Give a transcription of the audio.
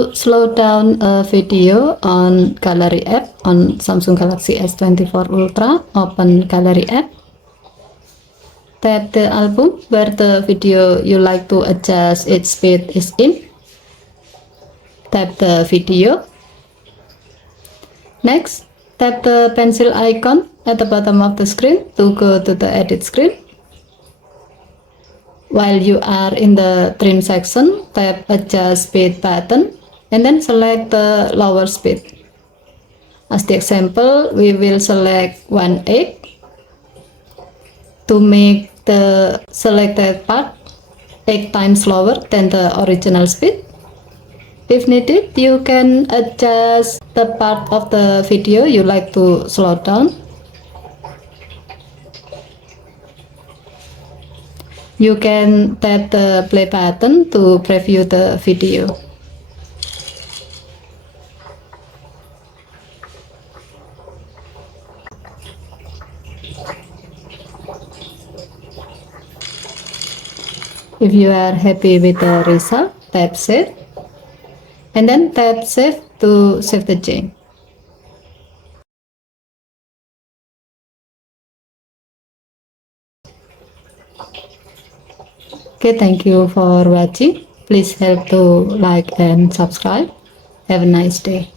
to slow down a video on Gallery app on Samsung Galaxy S24 Ultra, open Gallery app. Tap the album where the video you like to adjust its speed is in. Tap the video. Next, tap the pencil icon at the bottom of the screen to go to the edit screen. While you are in the trim section, tap adjust speed button and then select the lower speed. As the example, we will select 1/8 to make the selected part 8 times slower than the original speed. If needed, you can adjust the part of the video you like to slow down. You can tap the play button to preview the video. If you are happy with the result, tap save and then tap save to save the change. Okay, thank you for watching. Please help to like and subscribe. Have a nice day.